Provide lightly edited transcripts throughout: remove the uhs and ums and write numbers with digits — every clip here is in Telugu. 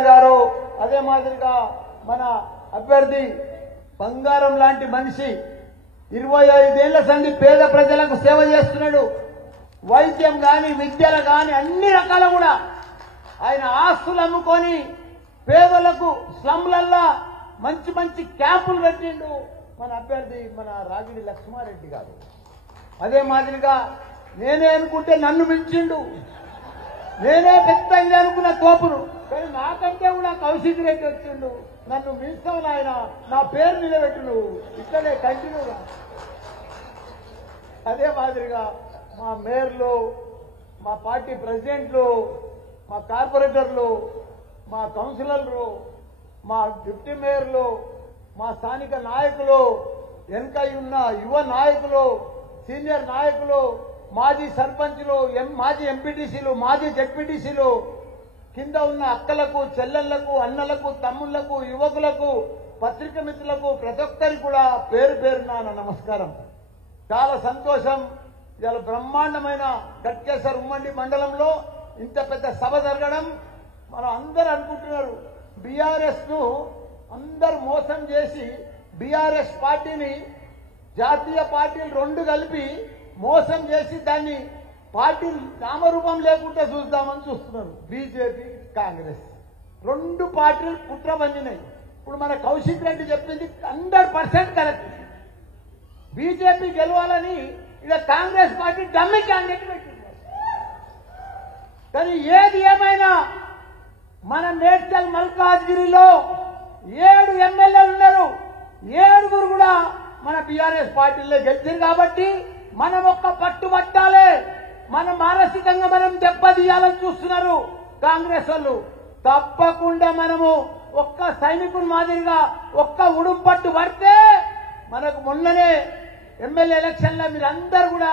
గారు అదే మాదిరిగా మన అభ్యర్థి బంగారం లాంటి మనిషి 25 ఏళ్ల సంది పేద ప్రజలకు సేవ చేస్తున్నాడు. వైద్యం గాని విద్యలు గాని అన్ని రకాల కూడా ఆయన ఆస్తులు అమ్ముకొని పేదలకు స్లమ్లల్లా మంచి మంచి క్యాంపులు పెట్టిండు మన అభ్యర్థి మన రాగిడి లక్ష్మారెడ్డి గారు. అదే మాదిరిగా నేనే అనుకుంటే నన్ను మించిండు, నేనే పెద్ద ఇది అనుకున్న తోపును, కానీ నాకంటే కూడా కౌశిక్ రెడ్డి వచ్చిండు, నన్ను మించడం ఆయన నా పేరు నిలబెట్టిను ఇక్కడే కంటిన్యూగా. అదే మాదిరిగా మా మేయర్లు, మా పార్టీ ప్రెసిడెంట్లు, మా కార్పొరేటర్లు, మా కౌన్సిలర్లు, మా డిప్యూటీ మేయర్లు, మా స్థానిక నాయకులు, వెనుక ఉన్న యువ నాయకులు, సీనియర్ నాయకులు, మాజీ సర్పంచ్లు, మాజీ ఎంపీటీసీలు, మాజీ జెడ్పీటీసీలు, కింద ఉన్న అక్కలకు, చెల్లెళ్లకు, అన్నలకు, తమ్ముళ్లకు, యువకులకు, పత్రిక మిత్రులకు ప్రతి ఒక్కరికి కూడా పేరు పేరున నమస్కారం. చాలా సంతోషం. ఇవాళ బ్రహ్మాండమైన గట్కేసర్ ఉమ్మడి మండలంలో ఇంత పెద్ద సభ జరగడం. మనం అందరూ అనుకుంటున్నారు బీఆర్ఎస్ ను అందరు మోసం చేసి బీఆర్ఎస్ పార్టీని జాతీయ పార్టీలు రెండు కలిపి మోసం చేసి దాన్ని పార్టీ నామరూపం లేకుండా చూద్దామని చూస్తున్నారు. బీజేపీ కాంగ్రెస్ రెండు పార్టీలు కుట్ర పండినాయి. ఇప్పుడు మన కౌశిక్ రెడ్డి చెప్పింది 100% కరెక్ట్. బీజేపీ గెలవాలని ఇక కాంగ్రెస్ పార్టీ డమ్మి క్యాండిడేట్ పెట్టింది. కానీ ఏది ఏమైనా మన మేడ్చల్ మల్కాజ్గిరిలో 7 ఎమ్మెల్యేలు ఉన్నారు, 7గురు కూడా మన బీఆర్ఎస్ పార్టీలో గెలిచారు. కాబట్టి మనం ఒక్క పట్టు పట్టాలి. మనం మానసికంగా మనం దెబ్బతీయాలని చూస్తున్నారు కాంగ్రెస్ వాళ్ళు. తప్పకుండా మనము ఒక్క సైనికుని మాదిరిగా ఒక్క ఉడుం పట్టు పడితే మనకు మొన్ననే ఎమ్మెల్యే ఎలక్షన్లో మీరందరూ కూడా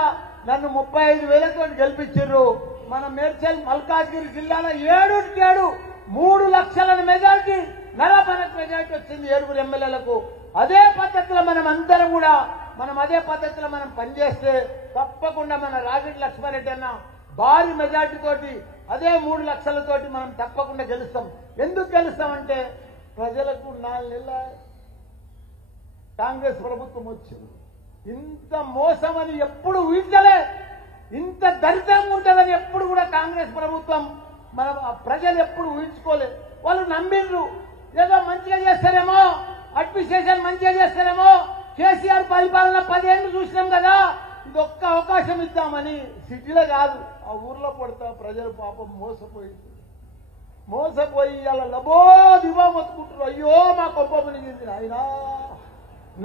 నన్ను 35,000తో గెలిపించారు. మన మేడ్చల్ మల్కాజ్గిరి జిల్లాలో 7 3 లక్షల మెజార్టీ, మనకు మెజార్టీ వచ్చింది 7 ఎమ్మెల్యేలకు. అదే పద్ధతిలో మనం అందరం కూడా అదే పద్ధతిలో మనం పనిచేస్తే తప్పకుండా మన రాగిడి లక్ష్మారెడ్డి అన్న భారీ మెజార్టీ తోటి అదే 3 లక్షలతోటి మనం తప్పకుండా గెలుస్తాం. ఎందుకు గెలుస్తామంటే ప్రజలకు 4 నెలల కాంగ్రెస్ ప్రభుత్వం వచ్చింది. ఇంత మోసం అని ఎప్పుడు ఊహించలే, ఇంత దరిద్రంగా ఉంటుందని ఎప్పుడు కూడా కాంగ్రెస్ ప్రభుత్వం మన ప్రజలు ఎప్పుడు ఊహించుకోలేదు. వాళ్ళు నమ్మిండ్రు ఏదో మంచిగా చేస్తారేమో, అడ్మినిస్ట్రేషన్ మంచిగా చేస్తారేమో, కేసీఆర్ పరిపాలన 10 ఏళ్ళు చూసినాం కదా, ఇది ఒక్క అవకాశం ఇద్దామని సిటీలో కాదు ఆ ఊర్లో పడతా ప్రజలు పాపం మోసపోయి అలా లబో దివా మొత్తుకుంటారు. అయ్యో మా గొప్ప మునిగింది ఆయన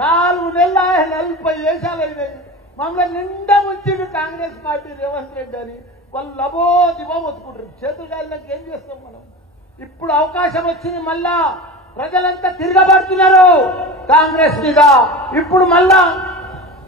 4 నెలల 40 దేశాలు అయినాయి, మమ్మల్ని నిండా ఉంచిండు కాంగ్రెస్ పార్టీ రేవంత్ రెడ్డి అని వాళ్ళు లబో దివా మొత్తుకుంటారు. చేతులు గాలిలోకి ఏం చేస్తాం మనం? ఇప్పుడు అవకాశం వచ్చింది, మళ్ళా ప్రజలంతా తిరగబడుతున్నారు కాంగ్రెస్ మీద. ఇప్పుడు మళ్ళా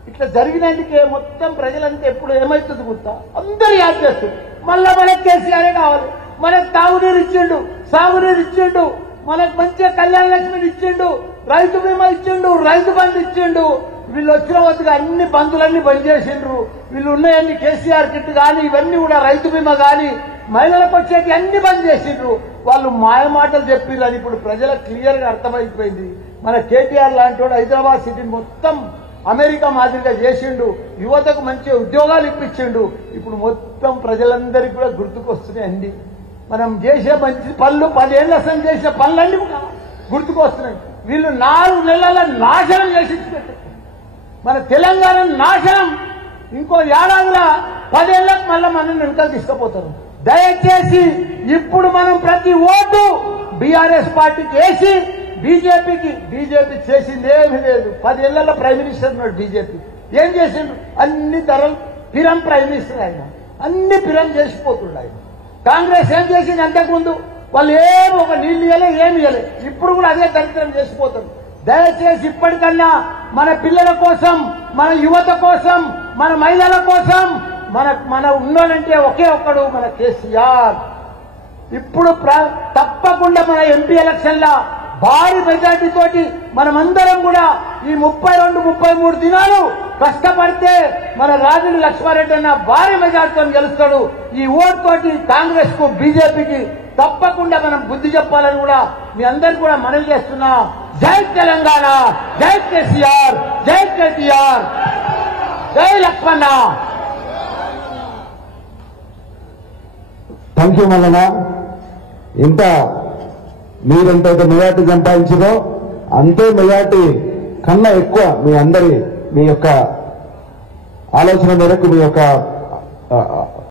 ఇట్లా జరిగినందుకే మొత్తం ప్రజలంతా ఎప్పుడు ఏమవుతుంది గుర్తా అందరూ యాద్ చేస్తారు. మళ్ళా మనకు కేసీఆరే కావాలి, మనకు తాగునీరు ఇచ్చిండు, సాగునీరు ఇచ్చిండు, మనకు మంచిగా కళ్యాణ లక్ష్మిని ఇచ్చిండు, రైతు బీమా ఇచ్చిండు, రైతు బంధు ఇచ్చిండు. వీళ్ళు వచ్చిన వద్దుగా అన్ని బంధులన్నీ బంద్ చేసిండ్రు. వీళ్ళు ఉన్నాయన్ని కేసీఆర్ కిట్ కానీ ఇవన్నీ కూడా రైతు బీమా కానీ మహిళలకు వచ్చేటి అన్ని బంద్ చేసిండ్రు. వాళ్ళు మాయమాటలు చెప్పిర్రు. ఇప్పుడు ప్రజలకు క్లియర్ గా అర్థమైపోయింది. మన కేటీఆర్ లాంటి వాడు హైదరాబాద్ సిటీని మొత్తం అమెరికా మాదిరిగా చేసిండు, యువతకు మంచి ఉద్యోగాలు ఇప్పించిండు. ఇప్పుడు మొత్తం ప్రజలందరికీ కూడా గుర్తుకొస్తున్నాయి అన్ని. మనం చేసే మంచి పనులు 10 ఏళ్ల అసలు చేసిన పనులన్నీ గుర్తుకొస్తున్నాయి. వీళ్ళు 4 నెలల నాశనం చేసి పెట్టారు మన తెలంగాణ నాశనం. ఇంకో ఏడాదిలో 10 ఏళ్లకు మళ్ళీ మనం వెనుకలు తీసుకుపోతారు. దయచేసి ఇప్పుడు మనం ప్రతి ఓటు బీఆర్ఎస్ పార్టీకి వేసి బీజేపీ చేసింది ఏమీ లేదు. 10 ఏళ్లలో ప్రైమ్ మినిస్టర్ ఉన్నాడు బీజేపీ. ఏం చేసిండు? అన్ని ధరలు పిరం ప్రైమ్ మినిస్టర్ ఆయన, అన్ని పిరం చేసిపోతుండు ఆయన. కాంగ్రెస్ ఏం చేసింది? అంతకుముందు వాళ్ళు ఏమి ఒక నీళ్లు ఇవ్వలే, ఏమి ఇవ్వలే. ఇప్పుడు కూడా అదే దరిద్రం చేసిపోతారు. దయచేసి ఇప్పటికన్నా మన పిల్లల కోసం, మన యువత కోసం, మన మహిళల కోసం మన ఉన్నోళ్ళంటే ఒకే ఒక్కడు మన కేసీఆర్. ఇప్పుడు తప్పకుండా మన ఎంపీ ఎలక్షన్ల భారీ మెజార్టీ తోటి మనమందరం కూడా ఈ 32-33 దినాలు కష్టపడితే మన రాగిడి లక్ష్మారెడ్డి అన్న భారీ మెజార్టీతో గెలుస్తాడు. ఈ ఓటు తోటి కాంగ్రెస్ కు బీజేపీకి తప్పకుండా మనం బుద్ధి చెప్పాలని కూడా మీ అందరు కూడా మనవి చేస్తున్నా. జై తెలంగాణ, జై కేసీఆర్, జై కేటీఆర్, జై లక్ష్మణ. Thank you Mallanna. ఇంత మీరెంతైతే మెజార్టీ సంపాదించారో అంతే మెజార్టీ కన్నా ఎక్కువ మీ యొక్క ఆలోచన మేరకు మీ యొక్క